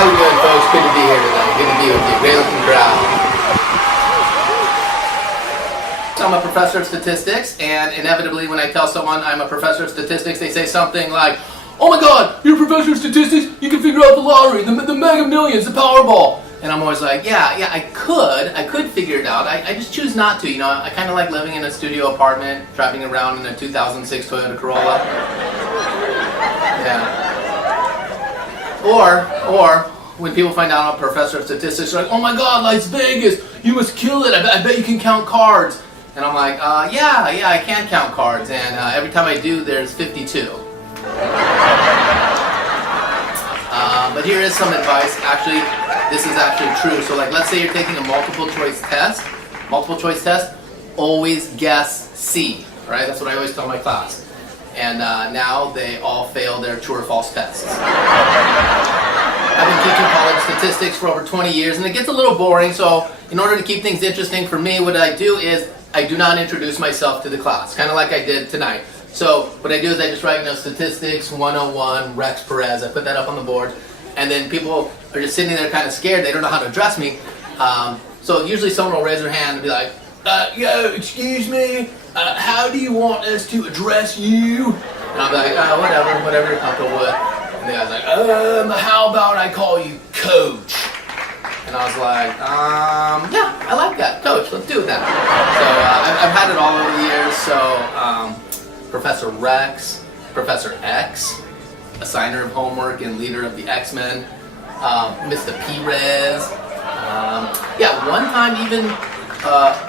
How we doing, folks? Good to be here tonight. Good to be with you. Great looking crowd. So I'm a professor of statistics, and inevitably when I tell someone I'm a professor of statistics, they say something like, "Oh my God, you're a professor of statistics? You can figure out the lottery, the Mega Millions, the Powerball." And I'm always like, yeah, I could figure it out. I just choose not to. You know, I kind of like living in a studio apartment, driving around in a 2006 Toyota Corolla. Yeah. Or when people find out I'm a professor of statistics, they're like, "Oh my God, Las Vegas, you must kill it. I bet you can count cards." And I'm like, yeah, I can count cards, and every time I do, there's 52. But here is some advice. Actually, this is actually true. So like, let's say you're taking a multiple choice test, always guess C, right? That's what I always tell my class. And now they all fail their true or false tests. I've been teaching college statistics for over 20 years, and it gets a little boring, so in order to keep things interesting for me, what I do is I do not introduce myself to the class, kind of like I did tonight. So what I do is I just write, statistics 101, Rex Perez, I put that up on the board, and then people are just sitting there kind of scared, they don't know how to address me. So usually someone will raise their hand and be like, "Yo, excuse me, how do you want us to address you?" And I'll be like, whatever you're comfortable with. And the guy's like, "How about I call you Coach?" And I was like, yeah, I like that, Coach, let's do that. So I've had it all over the years. So Professor Rex, Professor X, assigner of homework and leader of the X-Men, Mr. Perez. Yeah, one time even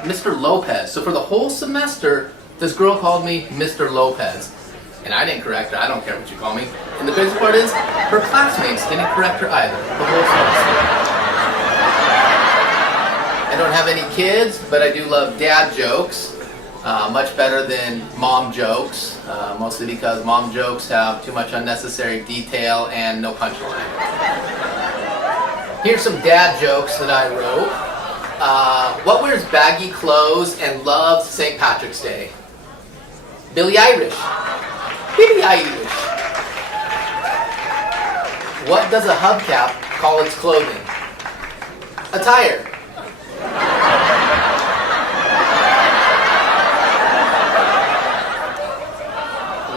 Mr. Lopez. So for the whole semester, this girl called me Mr. Lopez. And I didn't correct her. I don't care what you call me. And the crazy part is, her classmates didn't correct her either, the whole semester. I don't have any kids, but I do love dad jokes. Much better than mom jokes, mostly because mom jokes have too much unnecessary detail and no punchline. Here's some dad jokes that I wrote. What wears baggy clothes and loves St. Patrick's Day? Billy Irish. Billy Irish. What does a hubcap call its clothing? A tire.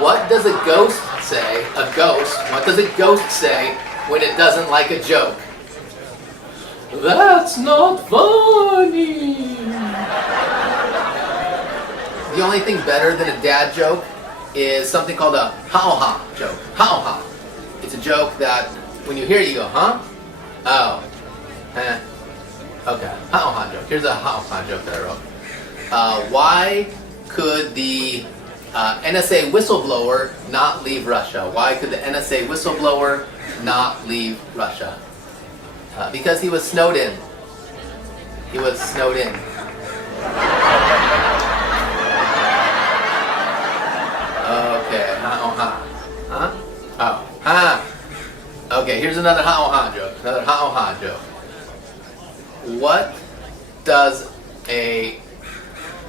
What does a ghost say? What does a ghost say when it doesn't like a joke? That's not funny. The only thing better than a dad joke is something called a ha-ha joke. Ha-ha. It's a joke that when you hear it, you go, huh? Oh. Okay. Ha-ha joke. Here's a ha-ha joke that I wrote. Why could the NSA whistleblower not leave Russia? Why could the NSA whistleblower not leave Russia? Because he was snowed in. He was snowed in. Okay, ha-ha. Huh? Oh, ha. Okay, here's another ha-ha joke. Another ha-ha joke. What does a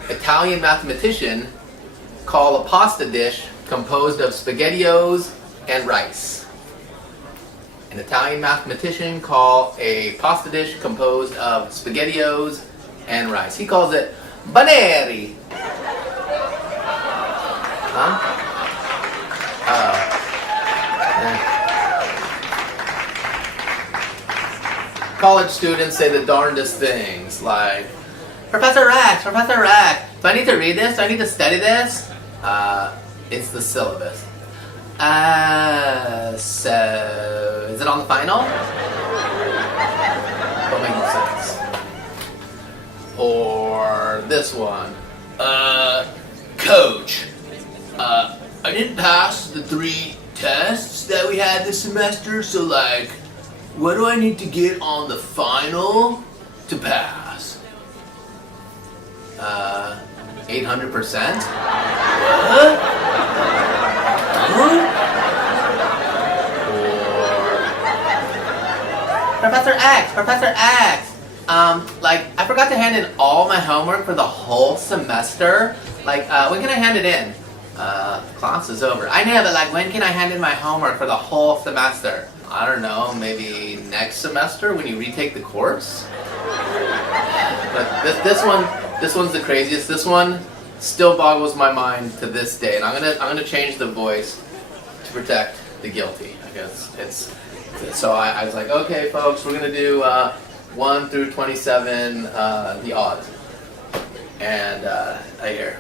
Italian mathematician call a pasta dish composed of SpaghettiOs and rice? An Italian mathematician call a pasta dish composed of SpaghettiOs and rice. He calls it baneri. Huh? College students say the darndest things like, Professor Rex, do I need to read this? Do I need to study this? It's the syllabus. So, is it on the final? Don't make no sense. Or this one. Coach, I didn't pass the 3 tests that we had this semester, so like, what do I need to get on the final to pass? 800%? What? Huh? Or Professor X, like, I forgot to hand in all my homework for the whole semester. Like, when can I hand it in? Class is over. I know, but like, when can I hand in my homework for the whole semester? I don't know, maybe next semester when you retake the course? But this one's the craziest. This one still boggles my mind to this day, and I'm gonna change the voice to protect the guilty. I guess so. I was like, okay, folks, we're gonna do 1 through 27, the odds, and I hear,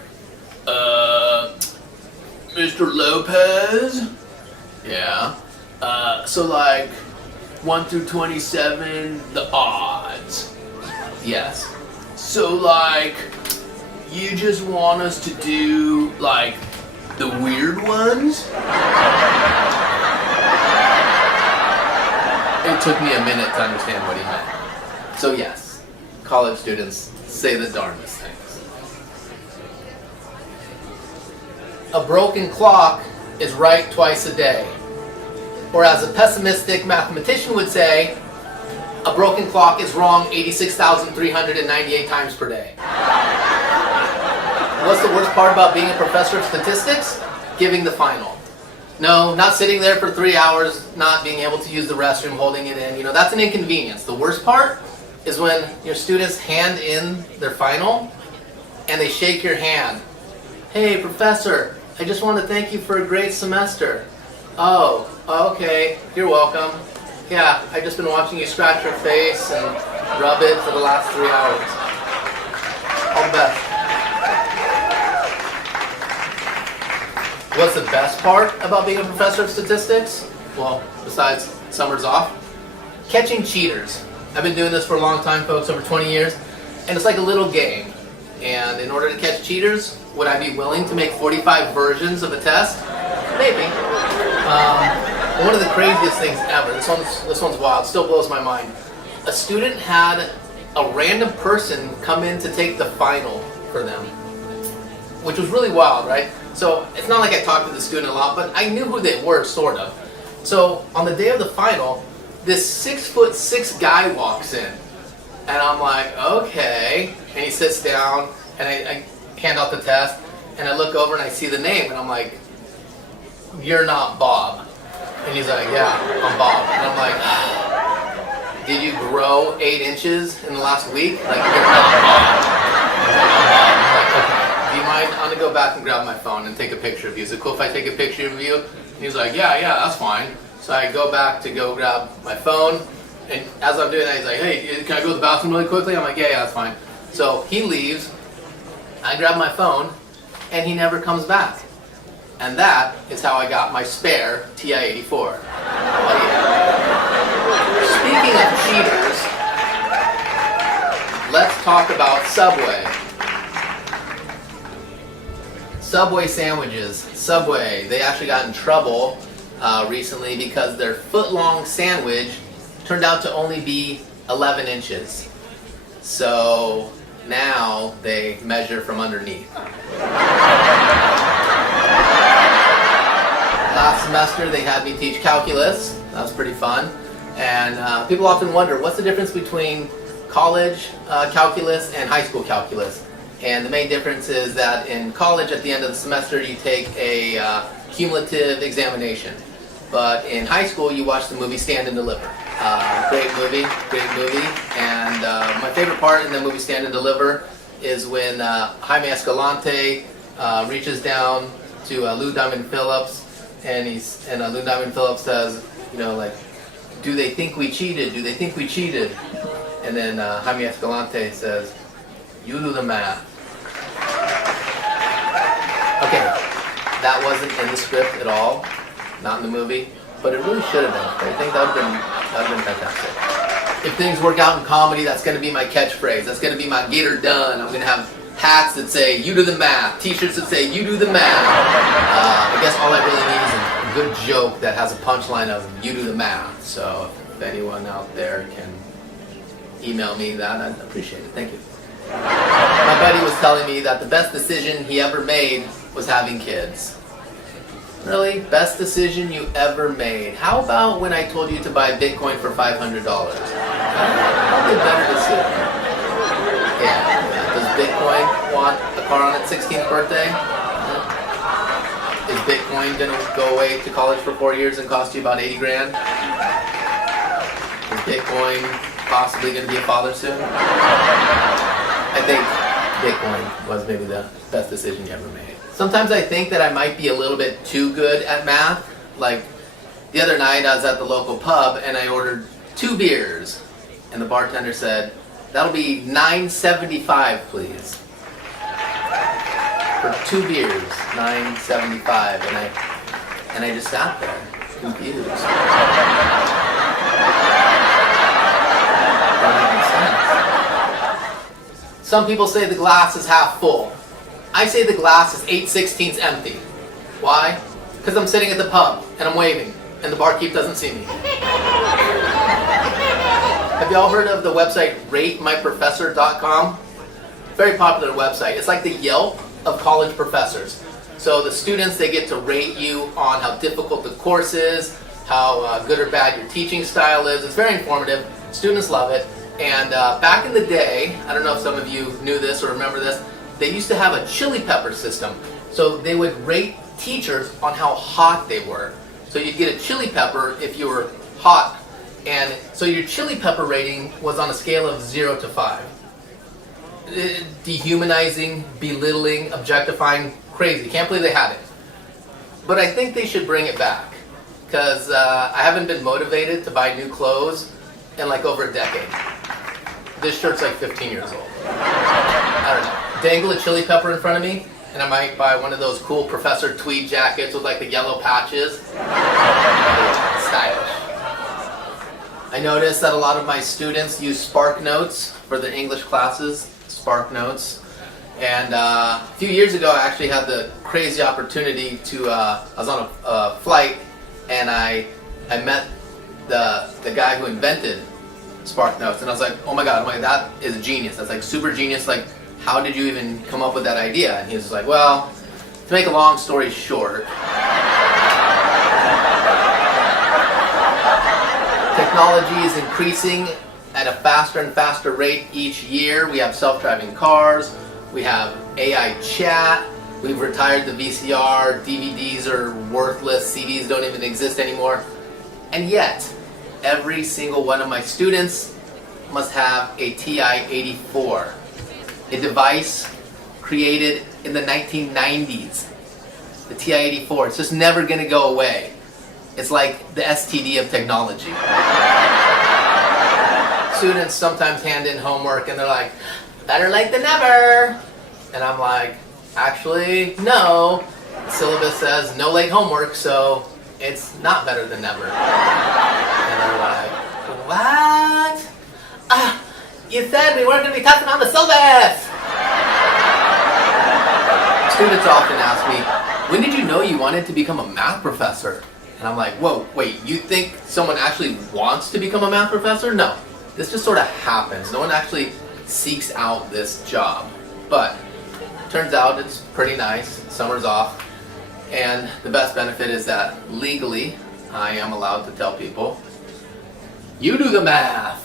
Mr. Lopez, yeah. So like 1 through 27, the odds. Yes. So like, you just want us to do like the weird ones? It took me a minute to understand what he meant. So yes, college students say the darndest things. A broken clock is right twice a day. Or as a pessimistic mathematician would say, a broken clock is wrong 86,398 times per day. What's the worst part about being a professor of statistics? Giving the final. No, not sitting there for 3 hours, not being able to use the restroom, holding it in. That's an inconvenience. The worst part is when your students hand in their final and they shake your hand. Hey, professor, I just want to thank you for a great semester. Oh, okay, you're welcome. Yeah, I've just been watching you scratch your face and rub it for the last 3 hours. All the best. What's the best part about being a professor of statistics? Well, besides summers off, catching cheaters. I've been doing this for a long time, folks, over 20 years, and it's like a little game. And in order to catch cheaters, would I be willing to make 45 versions of a test? Maybe. One of the craziest things ever, this one's wild, still blows my mind. A student had a random person come in to take the final for them, which was really wild, right? So it's not like I talked to the student a lot, but I knew who they were, sort of. So on the day of the final, this 6'6" guy walks in, and I'm like, okay, and he sits down, and I hand out the test, and I look over and I see the name, and I'm like, you're not Bob. And he's like, yeah, I'm Bob. And I'm like, did you grow 8 inches in the last week? Like, you're not Bob. I'm like, okay, do you mind? I'm gonna go back and grab my phone and take a picture of you. Is it cool if I take a picture of you? And he's like, yeah, that's fine. So I go back to go grab my phone, and as I'm doing that, he's like, hey, can I go to the bathroom really quickly? I'm like, yeah, that's fine. So he leaves, I grab my phone, and he never comes back. And that is how I got my spare TI-84. Oh yeah. Speaking of cheaters, let's talk about Subway. Subway sandwiches. Subway, they actually got in trouble recently because their foot-long sandwich turned out to only be 11 inches. So now they measure from underneath. Last semester they had me teach calculus. That was pretty fun. And people often wonder, what's the difference between college calculus and high school calculus? And the main difference is that in college, at the end of the semester, you take a cumulative examination. But in high school, you watch the movie Stand and Deliver. Great movie. And my favorite part in the movie Stand and Deliver is when Jaime Escalante reaches down to Lou Diamond Phillips, and Lou Diamond Phillips says, do they think we cheated? Do they think we cheated? And then Jaime Escalante says, you do the math. Okay, that wasn't in the script at all, not in the movie, but it really should have been. I think that would have been fantastic. If things work out in comedy, that's going to be my catchphrase. That's going to be my get her done. I'm going to have hats that say, you do the math. T-shirts that say, you do the math. I guess all I really need is a good joke that has a punchline of, you do the math. So if anyone out there can email me that, I'd appreciate it. Thank you. My buddy was telling me that the best decision he ever made was having kids. Really? Best decision you ever made? How about when I told you to buy Bitcoin for $500? Probably a better decision. Yeah. Does Bitcoin want a car on its 16th birthday? Is Bitcoin going to go away to college for 4 years and cost you about 80 grand? Bitcoin, possibly going to be a father soon. I think Bitcoin was maybe the best decision you ever made. Sometimes I think that I might be a little bit too good at math. Like the other night I was at the local pub and I ordered 2 beers. And the bartender said, "That'll be $9.75, please." For 2 beers, $9.75. And I just sat there, confused. Some people say the glass is half full. I say the glass is 8/16 empty. Why? Because I'm sitting at the pub and I'm waving and the barkeep doesn't see me. Have y'all heard of the website ratemyprofessor.com? Very popular website. It's like the Yelp of college professors. So the students, they get to rate you on how difficult the course is, how good or bad your teaching style is. It's very informative. Students love it. And back in the day, I don't know if some of you knew this or remember this, they used to have a chili pepper system. So they would rate teachers on how hot they were. So you'd get a chili pepper if you were hot. And so your chili pepper rating was on a scale of 0 to 5. Dehumanizing, belittling, objectifying, crazy. Can't believe they had it. But I think they should bring it back. Because I haven't been motivated to buy new clothes in like over a decade. This shirt's like 15 years old. I don't know. Dangle a chili pepper in front of me, and I might buy one of those cool Professor tweed jackets with like the yellow patches. Stylish. I noticed that a lot of my students use Spark Notes for their English classes. Spark Notes. And a few years ago, I actually had the crazy opportunity to, I was on a flight, and I met the guy who invented Spark Notes, and I was like, oh my god, that is genius. That's like super genius. Like, how did you even come up with that idea? And he was just like, well, to make a long story short, technology is increasing at a faster and faster rate each year. We have self-driving cars, we have AI chat, we've retired the VCR, DVDs are worthless, CDs don't even exist anymore. And yet, every single one of my students must have a TI-84, a device created in the 1990s. The TI-84, it's just never going to go away. It's like the STD of technology. Students sometimes hand in homework and they're like, better late than never. And I'm like, actually, no. The syllabus says no late homework, so it's not better than never. And they're like, what? You said we weren't going to be touching on the syllabus. Students often ask me, when did you know you wanted to become a math professor? And I'm like, whoa, wait, you think someone actually wants to become a math professor? No, this just sort of happens. No one actually seeks out this job. But turns out it's pretty nice. Summer's off. And the best benefit is that legally, I am allowed to tell people, you do the math.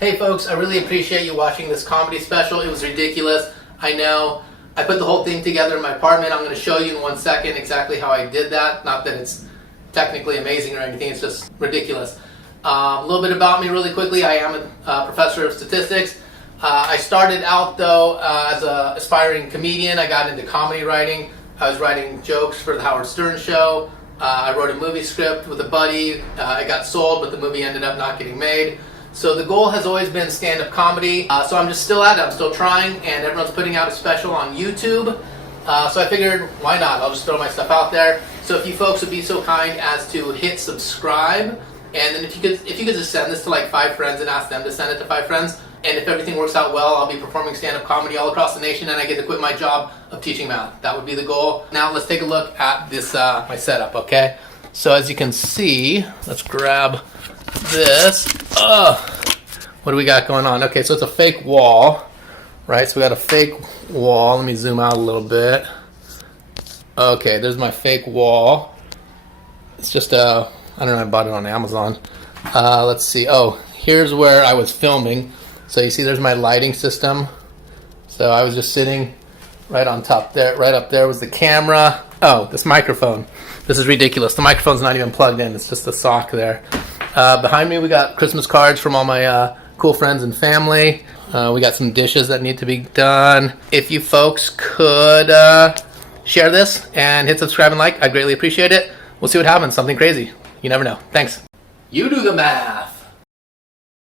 Hey folks, I really appreciate you watching this comedy special. It was ridiculous. I know. I put the whole thing together in my apartment. I'm going to show you in 1 second exactly how I did that. Not that it's technically amazing or anything, it's just ridiculous. A little bit about me really quickly. I am a professor of statistics. I started out though as an aspiring comedian. I got into comedy writing. I was writing jokes for the Howard Stern show. I wrote a movie script with a buddy. It got sold, but the movie ended up not getting made. So the goal has always been stand-up comedy. So I'm just still at it. I'm still trying, and everyone's putting out a special on YouTube. So I figured, why not? I'll just throw my stuff out there. So if you folks would be so kind as to hit subscribe, and then if you could just send this to like 5 friends and ask them to send it to 5 friends. And if everything works out well, I'll be performing stand-up comedy all across the nation, and I get to quit my job of teaching math. That would be the goal. Now let's take a look at this my setup, okay? So as you can see, let's grab this. What do we got going on? Okay, so it's a fake wall, right? So we got a fake wall. Let me zoom out a little bit. Okay, there's my fake wall. It's just I don't know, I bought it on Amazon. Let's see. Oh, here's where I was filming. So you see there's my lighting system. So I was just sitting right on top there. Right up there was the camera. Oh, this microphone. This is ridiculous. The microphone's not even plugged in. It's just a sock there. Behind me we got Christmas cards from all my cool friends and family. We got some dishes that need to be done. If you folks could share this and hit subscribe and like, I'd greatly appreciate it. We'll see what happens. Something crazy. You never know. Thanks. You do the math.